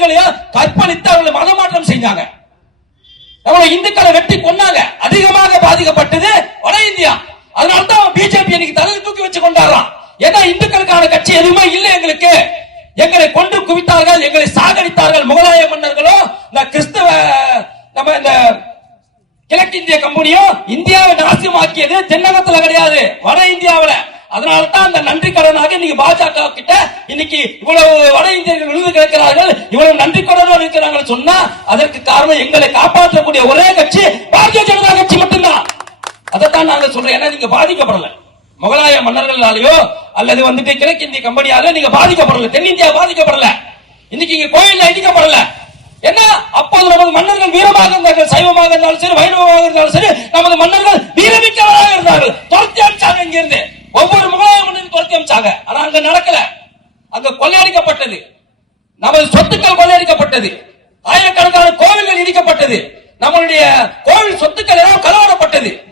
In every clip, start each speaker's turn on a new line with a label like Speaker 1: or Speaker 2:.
Speaker 1: இந்துக்களையும் கற்பழித்து அவர்களை மதமாற்றம் செஞ்சாங்க நம்மள இந்துக்களை வெட்டி கொண்டாங்க அதிகமாக பாதிக்கப்பட்டது வட இந்தியா. அதனால தான் பிஜேபி இன்னைக்கு தலையில் தூக்கி வச்சு கொண்டாடுறான். ஏன்னா இந்துக்களுக்கான கட்சி எதுவுமே இல்லை எங்களுக்கு. எங்களை கொண்டு குவித்தார்கள் எங்களை சாகடித்தார்கள் முகலாய மன்னர்களோ இந்த கிறிஸ்தவ நம்ம இந்த கிழக்கிந்திய கம்பெனியும் இந்தியாவை நாசியமாக்கியது தென்னகத்துல கிடையாது. வட இந்தியாவுல. அதனால தான் அந்த நன்றி கடனாக இன்னைக்கு பாஜக கிட்ட இன்னைக்கு இவ்வளவு வட இந்தியர்கள் விழுந்து கிடக்கிறார்கள் இவ்வளவு நன்றி கடனோடு இருக்கிறாங்க சொன்னா அதற்கு காரணம் எங்களை காப்பாற்றக்கூடிய ஒரே கட்சி பாரதிய ஜனதா கட்சி மட்டும்தான். அதைத்தான் நாங்க சொல்றேன் ஏன்னா நீங்க பாதிக்கப்படல. முகலாய மன்னர்களாலேயோ அல்லது வந்துட்டு கிழக்கிந்திய கம்பெனியால நீங்க பாதிக்கப்படல. தென்னிந்தியா பாதிக்கப்படல. இன்னைக்கு இங்க கோயில் அடிக்கப்படல என்ன அப்போது நமது மன்னர்கள் வீரமாக இருந்தார்கள் சைவமாக இருந்தாலும் சரி வைணவமாக இருந்தாலும் சரி நமது மன்னர்கள் வீரமிக்கவராக இருந்தார்கள் துரத்தி அமிச்சாங்க இங்க இருந்து ஒவ்வொரு முகலாய மன்னரும் துரத்தி அமிச்சாங்க ஆனா அங்க நடக்கல. அங்க கொள்ளையடிக்கப்பட்டது. நமது சொத்துக்கள் கொள்ளையடிக்கப்பட்டது. ஆயிரக்கணக்கான கோவில்கள் இடிக்கப்பட்டது. நம்மளுடைய கோவில் சொத்துக்கள் எல்லாம் களவாடப்பட்டது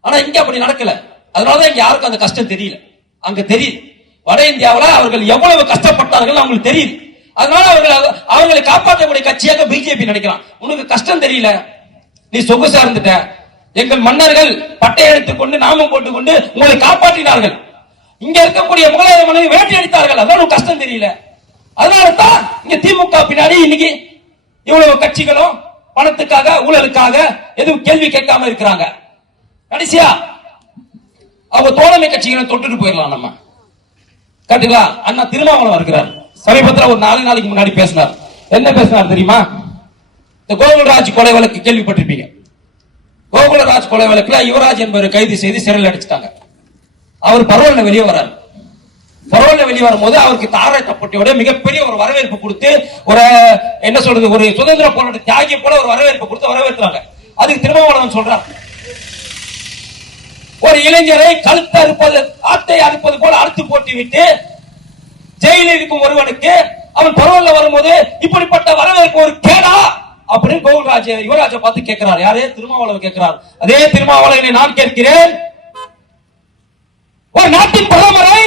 Speaker 1: ஆனா இங்க அப்படி நடக்கல. அதனாலதான் இங்க யாருக்கும் அந்த கஷ்டம் தெரியல. அங்க தெரியுது. வட இந்தியாவுல அவர்கள் எவ்வளவு கஷ்டப்பட்டார்கள் அவங்களுக்கு தெரியுது. அதனால அவர்கள் அவர்களை காப்பாற்றக்கூடிய கட்சியாக பிஜேபி நினைக்கிறான் உனக்கு கஷ்டம் தெரியல. நீ சொகுசா இருந்துட்ட. எங்கள் மன்னர்கள் பட்டை எடுத்துக்கொண்டு நாமம் போட்டுக்கொண்டு உங்களை காப்பாற்றினார்கள். இங்க இருக்கக்கூடிய முகலாய மனைவி வேட்டி அடித்தார்கள். அதான் கஷ்டம் தெரியல. அதனால தான் இங்க திமுக பின்னாடி இன்னைக்கு இவ்வளவு கட்சிகளும் பணத்துக்காக ஊழலுக்காக எதுவும் கேள்வி கேட்காம இருக்கிறாங்க. கடைசியா அவங்க தோழமை கட்சிகளை தொட்டுட்டு போயிடலாம் நம்ம. கட்டுங்களா அண்ணா திருமாவளம் இருக்கிறார். சமீபத்தில் ஒரு நாலு நாளைக்கு முன்னாடி பேசினார். என்ன பேசினார் தெரியுமா? இந்த கோகுல்ராஜ் கொலை வழக்கு கேள்விப்பட்டிருப்பீங்க. கோகுலராஜ் கொலை வழக்குல யுவராஜ் என்பவர் கைது செய்து சிறையில் அடிச்சிட்டாங்க. அவர் பரவாயில்ல வெளியே வராரு. பரவாயில்ல வெளியே வரும்போது அவருக்கு தாரை தப்பட்டியோட மிகப்பெரிய ஒரு வரவேற்பு கொடுத்து ஒரு என்ன சொல்றது ஒரு சுதந்திர போராட்ட தியாகி போல ஒரு வரவேற்பு கொடுத்து வரவேற்கிறாங்க அதுக்கு திருமாவளவன் சொல்றார். ஒரு இளைஞரை கழுத்து அறுப்பது ஆட்டை அறுப்பது போல அறுத்து போட்டி விட்டு ஜெயிலில் இருக்கும் ஒருவனுக்கு அவன் பரவாயில்ல வரும்போது இப்படிப்பட்ட வரவேற்பு ஒரு கேடா அப்படின்னு கோகுல்ராஜ யுவராஜ பார்த்து கேட்கிறார். யாரே? திருமாவளவன் கேட்கிறார். அதே திருமாவளவனை நான் கேட்கிறேன். ஒரு நாட்டின் பிரதமரை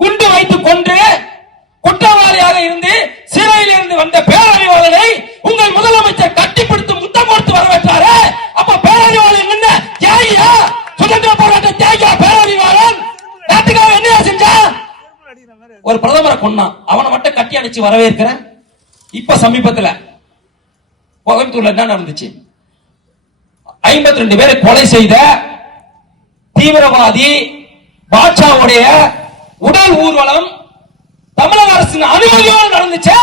Speaker 1: குண்டு வைத்துக் கொண்டு குற்றவாளியாக இருந்து சிறையில் இருந்து வந்த பேரறிவாளனை உங்கள் முதலமைச்சர் கட்டிப்பிடித்து முத்தம் கொடுத்து வரவேற்றாரு. அப்ப பேரறிவாளன் என்ன? தியாகியா சுதந்திர போராட்ட தியாகியா பேரறிவாளன்? நாட்டுக்காக என்ன செஞ்சா? ஒரு பிரதமரை கொன்னான். அவனை மட்டும் கட்டி அணைச்சு வரவேற்கிறேன். இப்ப சமீபத்தில் கோயம்புத்தூர்ல என்ன நடந்துச்சு? ஐம்பத்தி ரெண்டு பேரை கொலை செய்த தீவிரவாதி பாட்சாவுடைய உடல் ஊர்வலம் தமிழக அரசின் அனுமதியோடு நடந்துச்சு.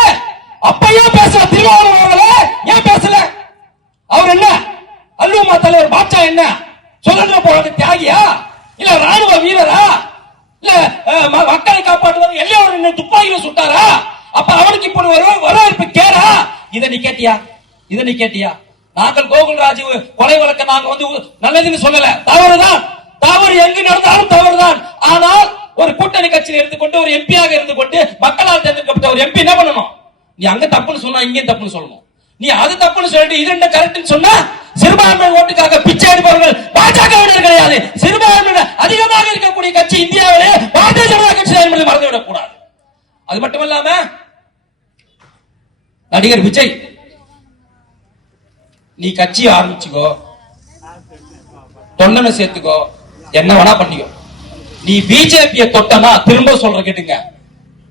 Speaker 1: அப்ப ஏன் பேசல திருவாரூர் அவர்களே. ஏன் பேசல? அவர் என்ன? அல்லுமா தலைவர் பாட்சா என்ன? சுதந்திர போராட்ட தியாகியா? இல்ல ராணுவ வீரரா? இல்ல ம- மக்களை காப்பாற்றுவது எல்லையோடு நின்று துப்பாக்கியில சுட்டாரா? அப்ப அவனுக்கு இப்படி ஒரு வரவேற்பு கேரா இதை நீ கேட்டியா? இதை நீ கேட்டியா? நாங்கள் கோகுல்ராஜ் கொலை வழக்க நாங்க வந்து நல்லதுன்னு சொல்லல. தவறுதான். தவறு எங்கு நடந்தாலும் தவறுதான். ஆனால் ஒரு கூட்டணி கட்சியில் கொண்டு ஒரு எம்பியாக இருந்து கொண்டு மக்களால் தேர்ந்தெடுக்கப்பட்ட ஒரு எம்பி என்ன பண்ணணும்? நீ அங்க தப்புன்னு சொன்னா இங்கேயும் தப்புன்னு சொல்லணும். நீ அது தப்புன்னு சொல்லிட்டு இது என்ன கரெக்ட்னு சொன்னா சிறுபான்மை ஓட்டுக்காக பிச்சை எடுப்பவர்கள் பாஜகவினர் கிடையாது. சிறுபான்மையினர் அதிகமாக இருக்கக்கூடிய கட்சி இந்தியாவிலே பாரதிய ஜனதா கட்சி தான் என்பதை மறந்துவிடக் கூடாது அது மட்டுமல்லாம நடிகர் விஜய் நீ கட்சி ஆரம்பிச்சுக்கோ. தொண்டனை சேர்த்துக்கோ. என்ன வேணா பண்ணிக்கோ. நீ பிஜேபிய தொட்டனா திரும்ப சொல்ற கேட்டுங்க.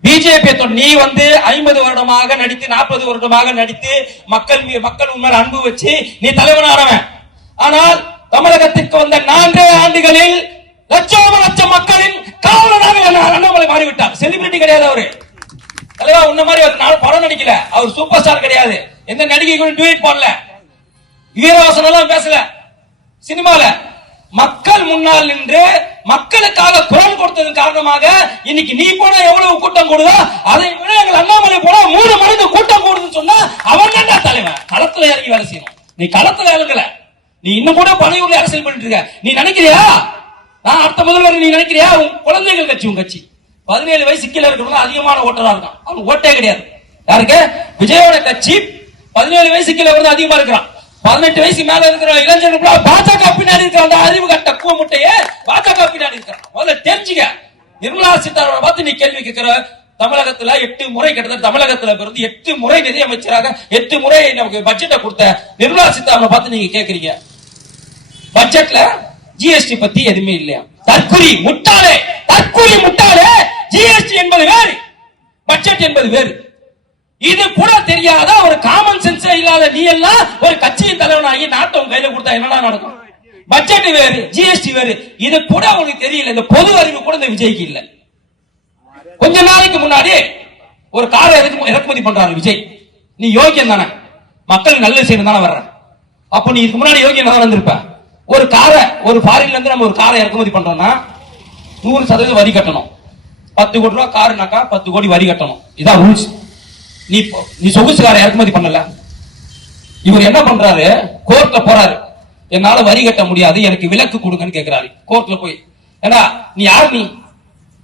Speaker 1: பிஜேபி நீ வந்து ஐம்பது வருடமாக நடித்து நாற்பது வருடமாக நடித்து மக்கள் மீது மக்கள் உண்மையில அன்பு வச்சு நீ தலைவனானவன் ஆனால் தமிழகத்திற்கு வந்த நான்கே ஆண்டுகளில் லட்சோப லட்சம் மக்களின் காவலனாக அண்ணாமலை மாறிவிட்டார். செலிபிரிட்டி கிடையாது அவரு. தலைவா உன்ன மாதிரி ஒரு நாள் படம் நடிக்கல. அவர் சூப்பர் ஸ்டார் கிடையாது. எந்த நடிகைகளும் டுவீட் பண்ணல வீரவாசனம் எல்லாம் பேசல. சினிமால. மக்கள் முன்னால் நின்று மக்களுக்காக குரல் கொடுத்ததன் காரணமாக இன்னைக்கு நீ போனா எவ்வளவு கூட்டம் கூடுதோ அதை விட எங்கள் அண்ணாமலை போனா மூணு மடங்கு கூட்டம் கூடுதுன்னு சொன்னா அவன் தான் தலைவன். களத்துல இறங்கி வேலை செய்யணும். நீ களத்துல இறங்கல. நீ இன்னும் கூட பனையூர்ல அரசியல் பண்ணிட்டு இருக்க. நீ நினைக்கிறியா? நான் அடுத்த முதல்வர் நீ நினைக்கிறியா? உன் குழந்தைகள் கட்சி உன் கட்சி. பதினேழு வயசு கீழே இருக்கிறவங்க அதிகமான ஓட்டரா இருக்கான். அவன் ஓட்டே கிடையாது. யாருக்கு? விஜயோட கட்சி பதினேழு வயசு கீழே வந்து அதிகமா இருக்கிறான். பதினெட்டு வயசு மேல இருக்கிற இளைஞர்கள் பாஜக பின்னாடி இருக்கிற அந்த அறிவு கட்ட கூ பாஜக பின்னாடி இருக்கிறான் முதல்ல தெரிஞ்சுக்க. நிர்மலா சீதாராமன் பார்த்து நீ கேள்வி கேட்கிற. தமிழகத்துல எட்டு முறை கிட்டத்தட்ட தமிழகத்துல பிறந்து எட்டு முறை நிதி அமைச்சராக எட்டு முறை நமக்கு பட்ஜெட்டை கொடுத்த நிர்மலா சீதாராமனை பார்த்து நீங்க கேக்குறீங்க பட்ஜெட்ல ஜிஎஸ்டி பத்தி எதுவுமே இல்லையா? தற்குறி முட்டாளே. தற்குறி முட்டாளே. ஜிஎஸ்டி என்பது வேறு. பட்ஜெட் என்பது வேறு. இது கூட தெரியாத ஒரு காமன் சென்ஸ் இல்லாத நீ எல்லாம் ஒரு கட்சியின் தலைவனாகி நாட்டை உன் கையில கொடுத்தா என்னடா நடக்கும்? பட்ஜெட் வேறு ஜிஎஸ்டி வேறு. இது கூட உங்களுக்கு தெரியல. இந்த பொது அறிவு கூட இந்த விஜய்க்கு இல்ல. கொஞ்ச நாளைக்கு முன்னாடி ஒரு காரை எதுக்கு இறக்குமதி பண்றாரு விஜய். நீ யோகியம் தானே. மக்கள் நல்ல செய்யணும் தானே வர்ற அப்ப நீ இதுக்கு முன்னாடி யோகியம் தான் வந்திருப்ப. ஒரு காரை ஒரு ஃபாரின்ல இருந்து நம்ம ஒரு காரை இறக்குமதி பண்றோம்னா நூறு சதவீதம் வரி கட்டணும். பத்து கோடி ரூபா காருனாக்கா பத்து கோடி வரி கட்டணும். இதான் ரூல்ஸ். நீ நீ சொகுசுக்கார இறக்குமதி பண்ணல. இவர் என்ன பண்றாரு? கோர்ட்ல போறாரு. என்னால வரி கட்ட முடியாது எனக்கு விலக்கு கொடுங்கன்னு கேட்கிறாரு கோர்ட்ல போய் ஏன்னா நீ யார் நீ?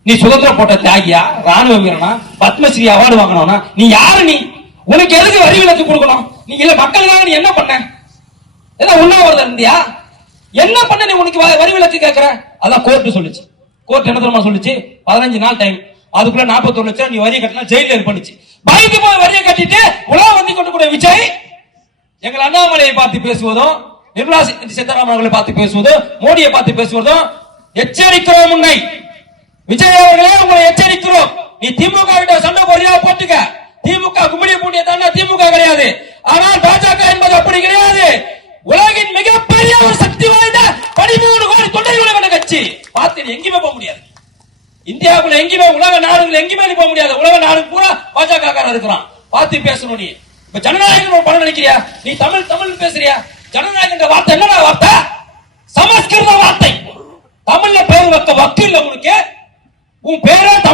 Speaker 1: நீ சுதந்திர போட்ட தியாகியா? ராணுவ வீரனா? பத்மஸ்ரீ அவார்டு வாங்கணும்னா நீ யாரு நீ? உனக்கு எதுக்கு வரி விலக்கு கொடுக்கணும்? நீ இல்ல மக்களுக்காக நீ என்ன பண்ண? ஏதாவது உண்ணாவிரதம் இருந்தியா? என்ன பண்ண நீ உனக்கு வரி விலக்கு கேட்கற அதான் கோர்ட் சொல்லுச்சு. கோர்ட் என்ன தெரியுமா சொல்லுச்சு? பதினஞ்சு நாள் டைம் அதுக்குள்ள 41 லட்சம் நீ வரி கட்டினா ஜெயில இருப்பணுச்சு பயந்து போய் வரியை கட்டிட்டு உலக வந்து கொண்டு கூட விஜய் எங்கள் அண்ணாமலையை பார்த்து பேசுவதும் நிர்மலா சீதாராமன் அவர்களை பார்த்து பேசுவதும் மோடியை பார்த்து பேசுவதும் எச்சரிக்கிறோம் உன்னை. விஜய் அவர்களே உங்களை எச்சரிக்கிறோம். நீ திமுக கிட்ட சண்டை போறியா போட்டுக்க. திமுக கும்படி பூண்டிய தாண்டா திமுக கிடையாது. ஆனால் பாஜக என்பது அப்படி கிடையாது. உலகின் மிகப்பெரிய ஒரு சக்தி வாய்ந்த பதிமூணு கோடி தொண்டர்கள் கொண்ட கட்சி. பார்த்து எங்கேயுமே போக முடியாது. இந்தியாவுக்குள்ள எங்கேயுமே உலக நாடுகள் எங்கேயுமே போக முடியாது. உலக நாடு பூரா பாஜக இருக்கிறான். பார்த்து பேசணும் நீ. இப்ப ஜனநாயகம் பணம் நினைக்கிறியா நீ தமிழ் தமிழ் பேசுறியா? ஜனநாயகம் வார்த்தை என்னடா வார்த்தை? சமஸ்கிருத வார்த்தை. தமிழ்ல பேர் வைக்க வக்கு இல்ல உனக்கு. உன் பேரே